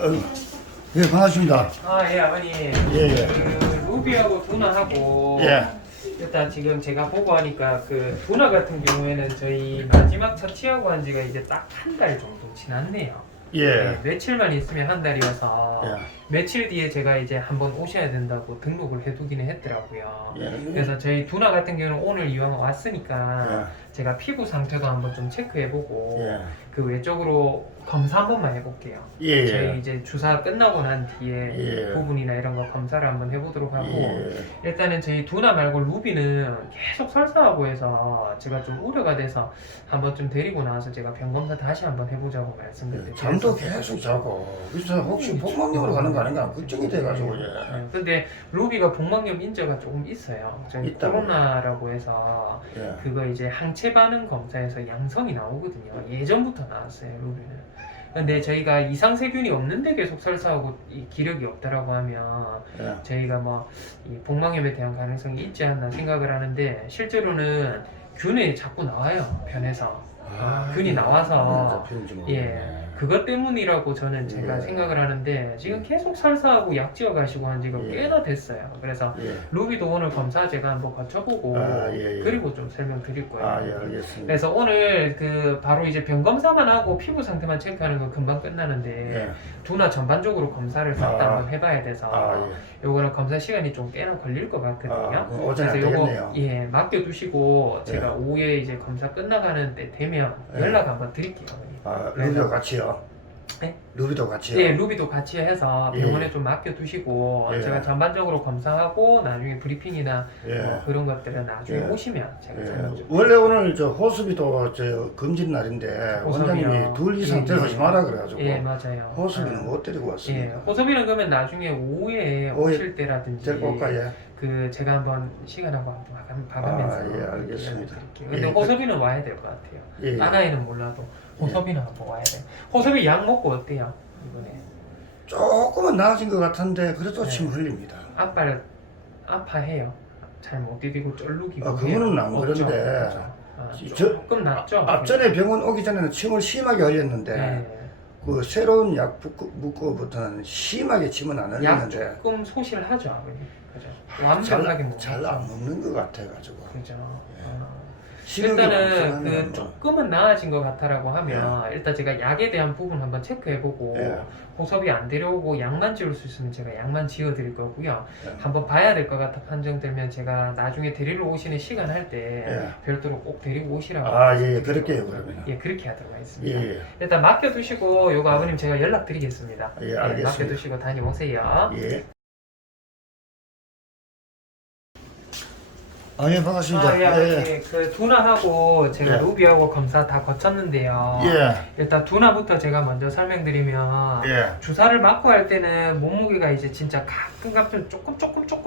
예, 반갑습니다. 예, 아버님. 예. 그 루비하고 두나하고 예. 일단 지금 제가 보고 하니까 그 두나 같은 경우에는 저희 마지막 처치하고 한 지가 이제 딱 한 달 정도 지났네요. 예. 네, 며칠만 있으면 한 달이어서 예. 며칠 뒤에 제가 이제 한번 오셔야 된다고 등록을 해두기는 했더라고요. 예. 그래서 저희 두나 같은 경우는 오늘 이왕 왔으니까 예. 제가 피부 상태도 한번 좀 체크해보고 예. 그 외적으로 검사 한 번만 해볼게요. 예. 저희 이제 주사 끝나고 난 뒤에 예. 부분이나 이런 거 검사를 한번 해보도록 하고 예. 일단은 저희 두나 말고 루비는 계속 설사하고 해서 제가 좀 우려가 돼서 한번 좀 데리고 나와서 제가 병 검사 다시 한번 해보자고 말씀드렸어요. 잠도 계속 자고 그래서 혹시 복막염으로 가는 거 아닌가 걱정이 돼가지고 예. 근데 루비가 복막염 인자가 조금 있어요. 저희 있다고요? 코로나라고 해서 예. 그거 이제 항체 반응 검사에서 양성이 나오거든요. 예전부터 나왔어요, 루비는. 근데 저희가 이상세균이 없는데 계속 설사하고 이 기력이 없다라고 하면 예. 저희가 뭐 이 복막염에 대한 가능성이 있지 않나 생각을 하는데 실제로는 균이 자꾸 나와요, 변에서. 균이 나와서 예, 그것 때문이라고 저는 제가 예. 생각을 하는데 지금 계속 설사하고 약지어 가시고 한 지가 예. 꽤나 됐어요. 그래서 예. 루비도 오늘 검사 제가 한번 거쳐보고 예. 그리고 좀 설명드릴 거예요. 예, 알겠습니다. 그래서 오늘 그 바로 이제 병 검사만 하고 피부 상태만 체크하는 건 금방 끝나는데 예. 두나 전반적으로 검사를 싹 다 한번 해봐야 돼서 예. 요거는 검사 시간이 좀 꽤나 걸릴 것 같거든요. 오전에 안 그래서 되겠네요. 예 맡겨두시고 예. 제가 오후에 이제 검사 끝나가는 때 되면 예. 연락 한번 드릴게요. 루비도 같이요? 네? 루비도 같이요? 예, 루비도 같이 해서 병원에 예. 좀 맡겨두시고 예. 제가 전반적으로 검사하고 나중에 브리핑이나 예. 뭐 그런 것들은 나중에 예. 오시면 제가 예. 설명 좀 원래 오늘 저 호수비도 저 금진 날인데 호섭이요. 원장님이 둘 이상 예. 들어가지 마라 그래가지고 예, 맞아요. 호수비는 못 데리고 예, 왔습니다. 호섭이는 그러면 나중에 오후에 오실 때라든지 데리고 올까요? 그 제가 한번 시간하고 한번 봐가면서 예, 알겠습니다. 드릴게요. 근데 예, 호섭이는 와야 될 것 같아요. 예. 딴 아이는 몰라도 호섭이는 한번 와야 돼요. 호섭이 약 먹고 어때요? 이번에 조금은 나아진 것 같은데 그래도 네. 침 흘립니다. 앞발 아파해요. 잘 못 디디고 쩔룩이고. 그거는 안 없죠? 그런데 그죠? 저- 조금 낫죠. 앞전에 병원 오기 전에는 침을 심하게 흘렸는데 네. 그 새로운 약 묶고부터는 심하게 침은 안 약 흘리는데 조금 소실하죠, 아버님. 그죠? 완벽하게 못 잘 안 먹는 것 같아가지고 그죠. 식욕이 일단은旺그盛하면 조금은 나아진 것 같다라고 하면 일단 제가 약에 대한 부분 한번 체크해보고 예. 호섭이 안 데려오고 약만 지울 수 있으면 제가 약만 지어드릴 거고요. 예. 한번 봐야 될 것 같아 판정되면 제가 나중에 데리러 오시는 시간 할 때 예. 별도로 꼭 데리고 오시라고. 예, 그렇게요 그러면. 예, 그렇게 하도록 하겠습니다. 예. 일단 맡겨두시고 요거 아버님 제가 연락드리겠습니다. 예, 알겠습니다. 맡겨두시고 다녀오세요. 예. 예, 반갑습니다. 예, 아버님 그 두나하고 제가 예. 루비하고 검사 다 거쳤는데요. 예. 일단 두나부터 제가 먼저 설명드리면 예. 주사를 맞고 할 때는 몸무게가 이제 진짜 가끔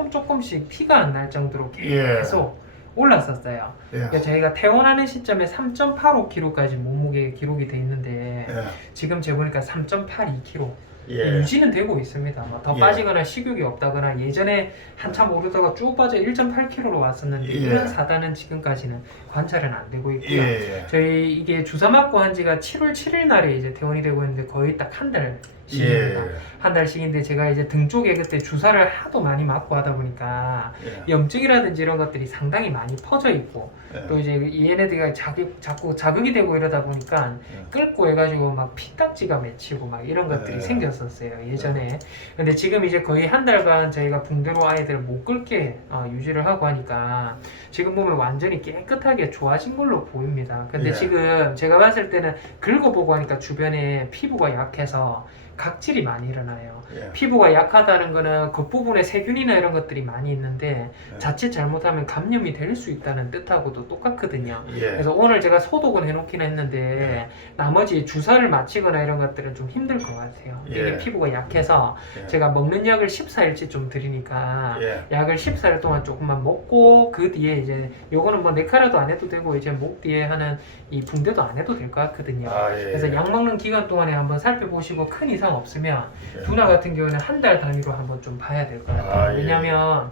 조금씩 피가 안 날 정도로 계속 올랐었어요. 예. 그러니까 저희가 퇴원하는 시점에 3.85kg까지 몸무게 기록이 돼 있는데 예. 지금 재보니까 3.82kg 예. 유지는 되고 있습니다. 뭐더 예. 빠지거나 식욕이 없다거나 예전에 한참 오르다가 쭉 빠져 1.8kg로 왔었는데 예. 이런 사단은 지금까지는 관찰은 안 되고 있고요. 예. 저희 이게 주사 맞고 한 지가 7월 7일 날에 이제 퇴원이 되고 있는데 거의 딱 한 달씩입니다. 예. 한 달씩인데 제가 이제 등 쪽에 그때 주사를 하도 많이 맞고 하다 보니까 예. 염증이라든지 이런 것들이 상당히 많이 퍼져 있고 예. 또 이제 얘네들이 자꾸 자극이 되고 이러다 보니까 끓고 해가지고 막 피딱지가 맺히고 막 이런 것들이 네. 생겼었어요 예전에. 근데 지금 이제 거의 한 달간 저희가 붕대로 아이들을 못 끓게 유지를 하고 하니까 지금 보면 완전히 깨끗하게 좋아진 걸로 보입니다. 근데 예. 지금 제가 봤을 때는 긁어보고 하니까 주변에 피부가 약해서 각질이 많이 일어나요. 예. 피부가 약하다는 거는 겉부분에 세균이나 이런 것들이 많이 있는데 예. 자칫 잘못하면 감염이 될 수 있다는 뜻하고도 똑같거든요. 예. 그래서 오늘 제가 소독은 해놓긴 했는데 나머지 주사를 맞히거나 이런 것들은 좀 힘들 것 같아요. 예. 이게 피부가 약해서 예. 제가 먹는 약을 14일치 좀 드리니까 예. 약을 14일 동안 조금만 먹고 그 뒤에 이제 요거는 뭐 네카라도 안 해도 되고 이제 목 뒤에 하는 이 붕대도 안 해도 될 것 같거든요. 예. 그래서 약 먹는 기간 동안에 한번 살펴보시고 큰 이상 없으면 예. 두나 같은 경우는 한 달 단위로 한번 좀 봐야 될 것 같아요. 예. 왜냐면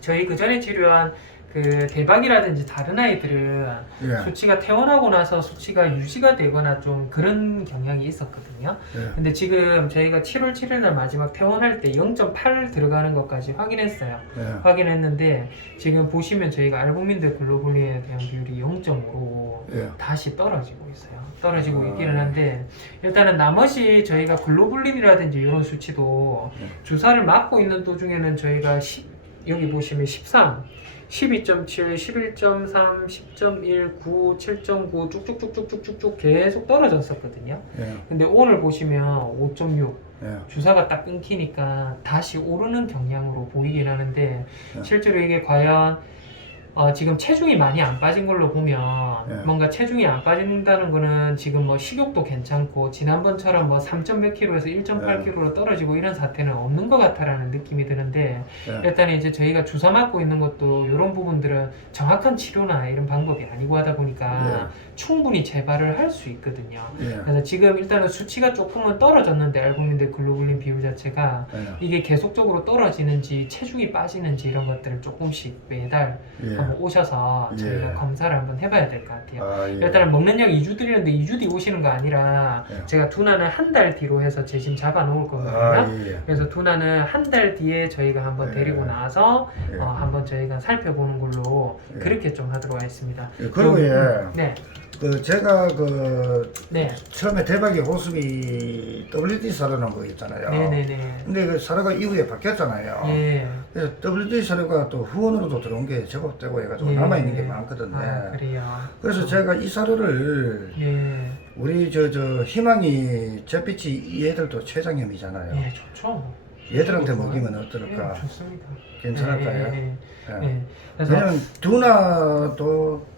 저희 그 전에 치료한 그 대박이라든지 다른 아이들은 예. 수치가 퇴원하고 나서 수치가 유지가 되거나 좀 그런 경향이 있었거든요. 예. 근데 지금 저희가 7월 7일 날 마지막 퇴원할 때 0.8 들어가는 것까지 확인했어요. 예. 확인했는데 지금 보시면 저희가 알부민들 글로불린에 대한 비율이 0.5로 예. 다시 떨어지고 있어요. 떨어지고 아. 있기는 한데 일단은 나머지 저희가 글로불린이라든지 이런 수치도 주사를 맞고 있는 도중에는 저희가 여기 보시면 13, 12.7, 11.3, 10.1, 9, 7.9 쭉쭉쭉쭉쭉쭉 계속 떨어졌었거든요. 예. 근데 오늘 보시면 5.6 예. 주사가 딱 끊기니까 다시 오르는 경향으로 보이긴 하는데 네. 실제로 이게 과연 지금 체중이 많이 안 빠진 걸로 보면 네. 뭔가 체중이 안 빠진다는 거는 지금 뭐 식욕도 괜찮고 지난번처럼 뭐 3. 몇 킬로에서 1.8 킬로로 떨어지고 이런 사태는 없는 것 같다라는 느낌이 드는데 네. 일단 이제 저희가 주사 맞고 있는 것도 이런 부분들은 정확한 치료나 이런 방법이 아니고 하다 보니까 충분히 재발을 할 수 있거든요. 예. 그래서 지금 일단은 수치가 조금은 떨어졌는데 알부민들 글로불린 비율 자체가 예. 이게 계속적으로 떨어지는지 체중이 빠지는지 이런 것들을 조금씩 매달 예. 한번 오셔서 저희가 예. 검사를 한번 해봐야 될 것 같아요. 아, 예. 일단은 먹는 약 2주 드리는데 2주 뒤 오시는 거 아니라 예. 제가 두나는 한 달 뒤로 해서 재심 잡아 놓을 거거든요. 아, 예. 그래서 두나는 한 달 뒤에 저희가 한번 예. 데리고 나와서 예. 한번 저희가 살펴보는 걸로 예. 그렇게 좀 하도록 하겠습니다. 예, 그리고 네, 그 제가 그 네, 처음에 대박의 호수비 WD 사료는 거 있잖아요. 네네네. 근데 그 사료가 이후에 바뀌었잖아요. 예. 그래서 WD 사료가 또 후원으로도 들어온 게 제법 되고 해가지고 예. 남아있는 게 많거든요. 아, 그래요. 그래서 제가 이 사료를 예. 우리 저 희망이 잿빛이 얘들도 췌장염이잖아요. 예, 좋죠. 얘들한테 좋아요. 먹이면 어떨까? 예, 좋습니다. 괜찮을까요? 예, 예, 예. 예. 그래서 왜냐면 두나도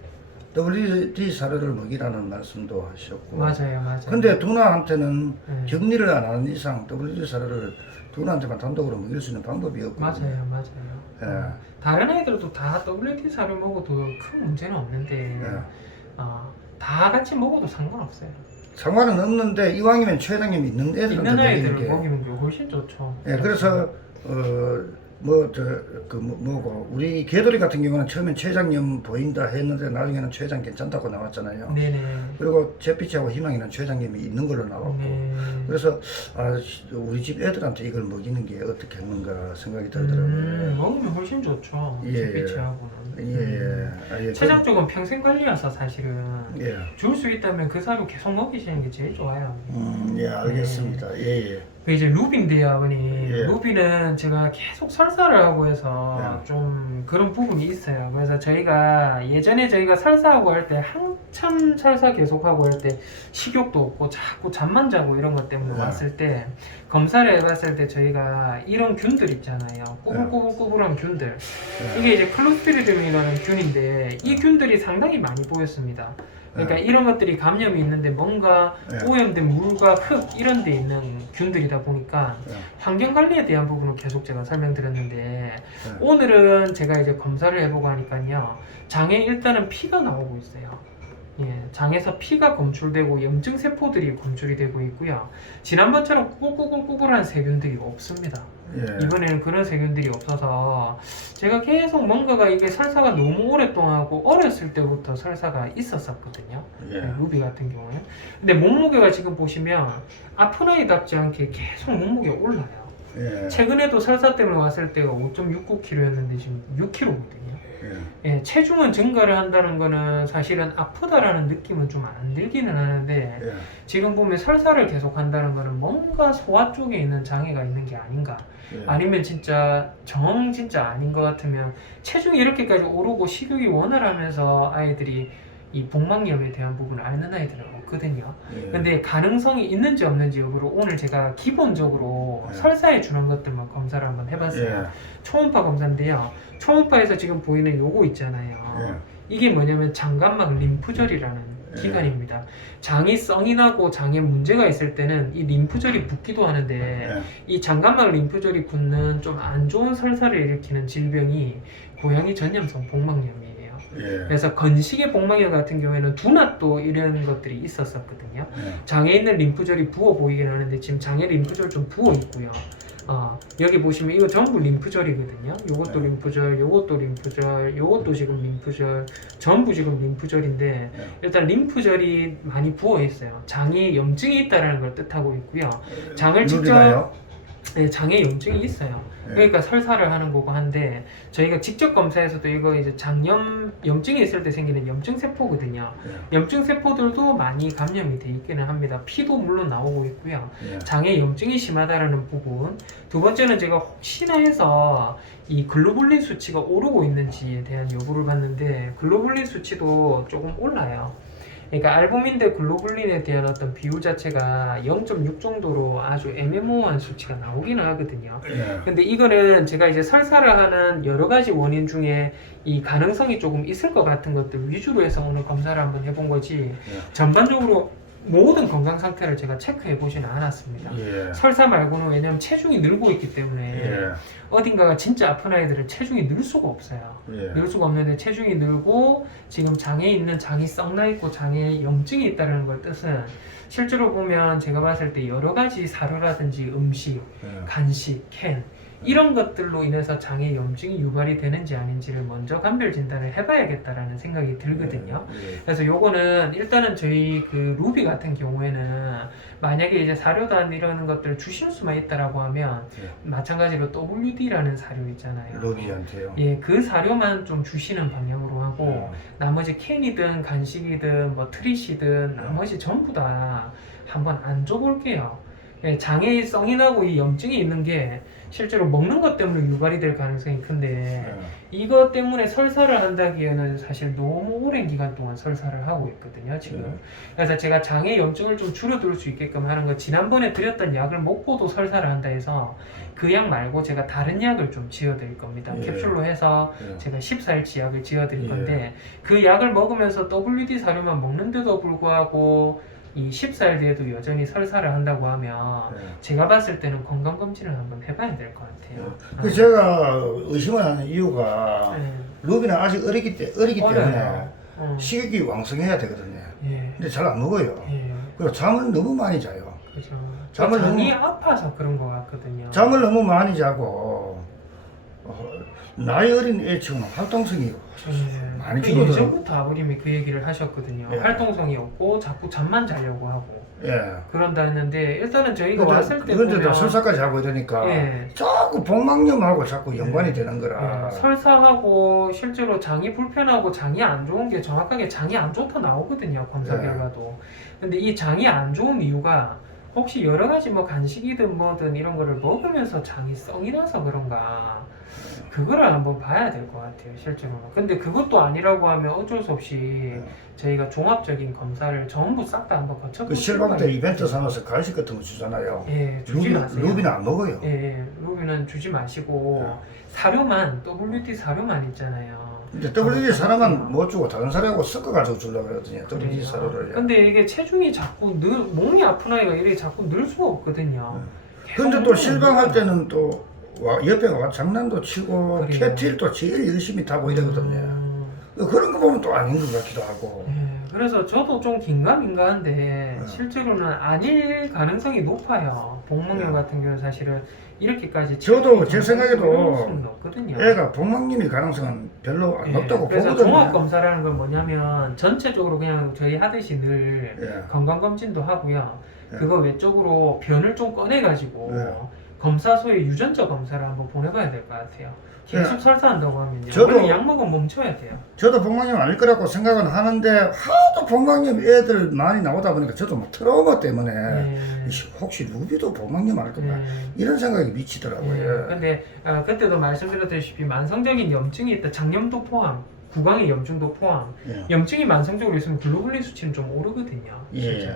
WD 사료를 먹이라는 말씀도 하셨고, 맞아요. 근데 두나한테는 예. 격리를 안 하는 이상 WD 사료를 두나한테만 단독으로 먹일 수 있는 방법이 없거든요. 맞아요. 예. 다른 애들도 다 WD 사료 먹어도 큰 문제는 없는데 예. 다 같이 먹어도 상관없어요. 상관은 없는데 이왕이면 췌장염이 있는 애들한테 있는 먹이는 아이들을 게. 먹이는 게 훨씬 좋죠. 예, 그래서 뭐고 우리 개돌이 같은 경우는 처음엔 췌장염 보인다 했는데 나중에는 췌장 괜찮다고 나왔잖아요. 네네. 그리고 잿빛하고 희망이는 췌장염이 있는 걸로 나왔고. 네. 그래서 우리 집 애들한테 이걸 먹이는 게 어떻게 했는가 생각이 들더라고요. 먹으면 훨씬 좋죠. 예. 잿빛하고는. 예. 췌장 쪽은 평생 관리여서 사실은 예. 줄 수 있다면 그 사료 계속 먹이시는 게 제일 좋아요. 예, 알겠습니다. 예. 그 이제 루비인데요, 아버님. 예. 루비는 제가 계속 설사를 하고 해서 예. 좀 그런 부분이 있어요. 그래서 저희가 예전에 저희가 설사하고 할 때 한참 설사 계속하고 할 때 식욕도 없고 자꾸 잠만 자고 이런 것 때문에 예. 왔을 때 검사를 해봤을 때 저희가 이런 균들 있잖아요. 꾸불꾸불꾸불한 균들. 이게 이제 클로스트리디움이라는 균인데 이 균들이 상당히 많이 보였습니다. 그러니까 이런 것들이 감염이 있는데 뭔가 오염된 물과 흙 이런 데 있는 균들이다 보니까 환경관리에 대한 부분을 계속 제가 설명드렸는데 오늘은 제가 이제 검사를 해보고 하니까요 장에 일단은 피가 나오고 있어요. 예, 장에서 피가 검출되고 염증 세포들이 검출이 되고 있고요. 지난번처럼 꾸불꾸불꾸불한 세균들이 없습니다. 예. 이번에는 그런 세균들이 없어서 제가 계속 뭔가가 이게 설사가 너무 오랫동안 하고 어렸을 때부터 설사가 있었었거든요. 예. 루비 같은 경우는. 근데 몸무게가 지금 보시면 아픈 아이답지 않게 계속 몸무게가 올라요. 예. 최근에도 설사 때문에 왔을 때가 5.69kg였는데 지금 6kg거든요. 예. 예, 체중은 증가를 한다는 거는 사실은 아프다라는 느낌은 좀 안 들기는 하는데 예. 지금 보면 설사를 계속 한다는 거는 뭔가 소화 쪽에 있는 장애가 있는 게 아닌가. 예. 아니면 진짜 진짜 아닌 것 같으면 체중이 이렇게까지 오르고 식욕이 원활하면서 아이들이 이 복막염에 대한 부분을 앓는 아이들은 없거든요. 예. 근데 가능성이 있는지 없는지 여부를 오늘 제가 기본적으로 예. 설사에 준한 것들만 검사를 한번 해봤어요. 예. 초음파 검사인데요. 초음파에서 지금 보이는 요거 있잖아요. 예. 이게 뭐냐면 장간막 림프절이라는 예. 기관입니다. 장이 썽이 나고 장에 문제가 있을 때는 이 림프절이 붓기도 하는데 예. 이 장간막 림프절이 붓는 좀 안 좋은 설사를 일으키는 질병이 고양이 전염성 복막염이에요. 예. 그래서 건식의 복막염 같은 경우에는 두낫도 이런 것들이 있었었거든요. 예. 장에 있는 림프절이 부어 보이긴 하는데 지금 장에 림프절 좀 부어 있고요. 여기 보시면 이거 전부 림프절이거든요. 요것도 네. 림프절, 요것도 림프절, 요것도 지금 림프절, 전부 지금 림프절인데 네. 일단 림프절이 많이 부어 있어요. 장에 염증이 있다라는 걸 뜻하고 있고요. 장을 직접 루비나요? 네, 장에 염증이 있어요. 네. 그러니까 설사를 하는 거고 한데 저희가 직접 검사에서도 이거 이제 염증이 있을 때 생기는 염증 세포거든요. 네. 염증 세포들도 많이 감염이 돼 있기는 합니다. 피도 물론 나오고 있고요. 네. 장에 염증이 심하다라는 부분. 두 번째는 제가 혹시나 해서 이 글로불린 수치가 오르고 있는지에 대한 여부를 봤는데 글로불린 수치도 조금 올라요. 그러니까 알부민 대 글로불린에 대한 어떤 비율 자체가 0.6 정도로 아주 애매모호한 수치가 나오기는 하거든요. 네. 근데 이거는 제가 이제 설사를 하는 여러 가지 원인 중에 이 가능성이 조금 있을 것 같은 것들 위주로 해서 오늘 검사를 한번 해본 거지 전반적으로 모든 건강 상태를 제가 체크해 보지는 않았습니다. 예. 설사 말고는 왜냐면 체중이 늘고 있기 때문에 예. 어딘가가 진짜 아픈 아이들은 체중이 늘 수가 없어요. 예. 늘 수가 없는데 체중이 늘고 지금 장에 있는 장이 썩나 있고 장에 염증이 있다는 걸 뜻은 실제로 보면 제가 봤을 때 여러 가지 사료라든지 음식, 예. 간식, 캔 이런 것들로 인해서 장에 염증이 유발이 되는지 아닌지를 먼저 감별 진단을 해봐야겠다라는 생각이 들거든요. 예. 그래서 요거는 일단은 저희 그 루비 같은 경우에는 만약에 이제 사료단 이런 것들을 주실 수만 있다라고 하면 마찬가지로 WD라는 사료 있잖아요. 루비한테요. 예, 그 사료만 좀 주시는 방향으로 하고 나머지 캔이든 간식이든 뭐 트릿이든 나머지 전부 다 한번 안 줘볼게요. 예, 장에 썽이 나고 이 염증이 있는 게 실제로 먹는 것 때문에 유발이 될 가능성이 큰데 이것 때문에 설사를 한다기에는 사실 너무 오랜 기간 동안 설사를 하고 있거든요 지금. 그래서 제가 장에 염증을 좀 줄여둘 수 있게끔 하는 거 지난번에 드렸던 약을 먹고도 설사를 한다 해서 그 약 말고 제가 다른 약을 좀 지어드릴 겁니다. 예. 캡슐로 해서 예. 제가 14일치 약을 지어드릴 예. 건데 그 약을 먹으면서 WD 사료만 먹는데도 불구하고 이 14일 뒤에도 여전히 설사를 한다고 하면 제가 봤을 때는 건강검진을 한번 해봐야 될 것 같아요. 그 제가 의심을 하는 이유가 네. 루비는 아직 어리기 때문에 어려요. 식욕이 왕성해야 되거든요. 예. 근데 잘 안 먹어요. 예. 그리고 잠을 너무 많이 자요. 그죠. 잠을 장이 너무- 아파서 그런 것 같거든요. 잠을 너무 많이 자고 나이 어린 애치고는 활동성이 많이 그 줄어들어요. 예전부터 아버님이 그 얘기를 하셨거든요. 예. 활동성이 없고 자꾸 잠만 자려고 하고 예. 그런다 했는데 일단은 저희가 왔을 때 그런데 보면 다 설사까지 하고 이러니까 예. 자꾸 복막염하고 자꾸 연관이 되는 거라. 설사하고 실제로 장이 불편하고 장이 안 좋은 게 정확하게 장이 안 좋다 나오거든요 검사 네. 결과도. 근데 이 장이 안 좋은 이유가 혹시 여러 가지 뭐 간식이든 뭐든 이런 거를 먹으면서 장이 썽이 나서 그런가 그거를 한번 봐야 될 것 같아요 실제로는. 근데 그것도 아니라고 하면 어쩔 수 없이 저희가 종합적인 검사를 전부 싹 다 한번 거쳐볼 그 실방 때 필요가 이벤트 있거든요. 삼아서 간식 같은 거 주잖아요. 예, 주지 마세요. 루비는 안 먹어요. 예, 루비는 주지 마시고 사료만 WD 사료만 있잖아요. 근데 WD 사료만 못 주고 다른 사료하고 섞어가지고 주려고 그러거든요. WD 그래요. 사료를. 근데 이게 체중이 자꾸 몸이 아픈 아이가 이렇게 자꾸 늘 수가 없거든요. 계속 근데 또 먹으면 실방할 먹어요. 때는 또 옆에 와 장난도 치고 그래요. 캐틸도 제일 열심히 타고 이러거든요. 그런 거 보면 또 아닌 것 같기도 하고. 그래서 저도 좀 긴가민가한데 네. 실제로는 아닐 가능성이 높아요. 복막염 네. 같은 경우는 사실은 이렇게까지 저도 제 체중이 생각에도 이럴 수는 없거든요. 애가 복막염일 가능성은 별로 안 높다고 그래서 보거든요. 종합 검사라는 건 뭐냐면 전체적으로 그냥 저희 하듯이 늘 예. 건강 검진도 하고요. 예. 그거 외적으로 변을 좀 꺼내 가지고 예. 검사소에 유전자 검사를 한번 보내봐야 될 것 같아요. 계속 예. 설사한다고 하면요. 저도- 원래 약 먹으면 멈춰야 돼요. 저도 복막염 아닐 거라고 생각은 하는데 하도 복막염 애들 많이 나오다 보니까 저도 뭐 트라우마 때문에 예. 혹시 루비도 복막염 알 건가 예. 이런 생각이 미치더라고요. 예. 근데 그때도 말씀드렸다시피 만성적인 염증이 있다. 장염도 포함, 구강의 염증도 포함. 예. 염증이 만성적으로 있으면 글로불린 수치는 좀 오르거든요. 예. 실제로.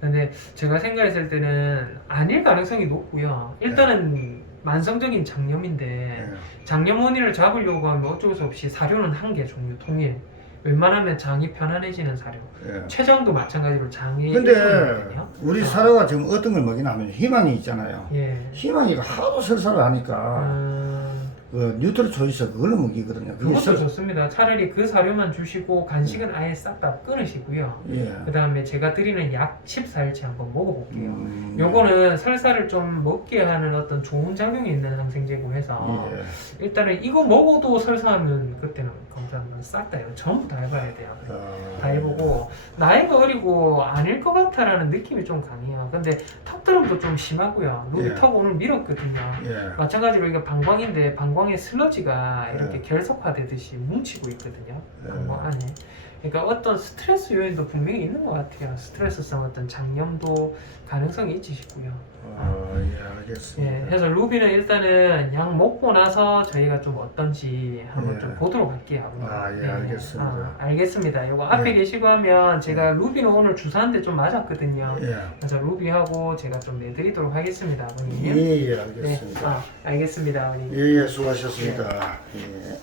근데 제가 생각했을 때는 아닐 가능성이 높고요. 일단은 만성적인 장염인데 예. 장염 원인을 잡으려고 하면 어쩔 수 없이 사료는 한 개 종류 통일. 웬만하면 장이 편안해지는 사료. 예. 췌장도 마찬가지로 장이 근데 일종이거든요. 우리 사료가 지금 어떤 걸 먹이나 하면 희망이 있잖아요. 예. 희망이가 하도 설사를 하니까 그 뉴트리 초이스 그걸로 먹이거든요. 그게 그것도 설- 좋습니다. 차라리 그 사료만 주시고 간식은 아예 싹 다 끊으시고요. 예. 그 다음에 제가 드리는 약 14일치 한번 먹어볼게요. 음, 요거는 설사를 좀 먹게 하는 어떤 좋은 작용이 있는 항생제고 해서 예. 일단은 이거 먹어도 설사하면 그때는 검사 한번 싹 다 전부 다 해봐야 돼요. 다 해보고 나이가 어리고 아닐 것 같아라는 느낌이 좀 강해요. 근데 턱드름도 좀 심하고요. 루비 예. 턱 오늘 밀었거든요. 예. 마찬가지로 이게 방광인데 방광에 슬러지가 이렇게 예. 결석화되듯이 뭉치고 있거든요. 예. 방광 안에. 그러니까 어떤 스트레스 요인도 분명히 있는 것 같아요. 스트레스성 어떤 장염도 가능성이 있으시고요. 예, 알겠습니다. 예, 그래서 루비는 일단은 약 먹고 나서 저희가 좀 어떤지 한번 예. 좀 보도록 할게요. 예, 알겠습니다. 알겠습니다. 이거 앞에 예. 계시고 하면 제가 루비는 오늘 주사한테 좀 맞았거든요. 예. 그래서 루비하고 제가 좀 내드리도록 하겠습니다, 아버님. 예, 예, 네, 알겠습니다. 알겠습니다, 아버님. 예, 예, 수고하셨습니다. 예.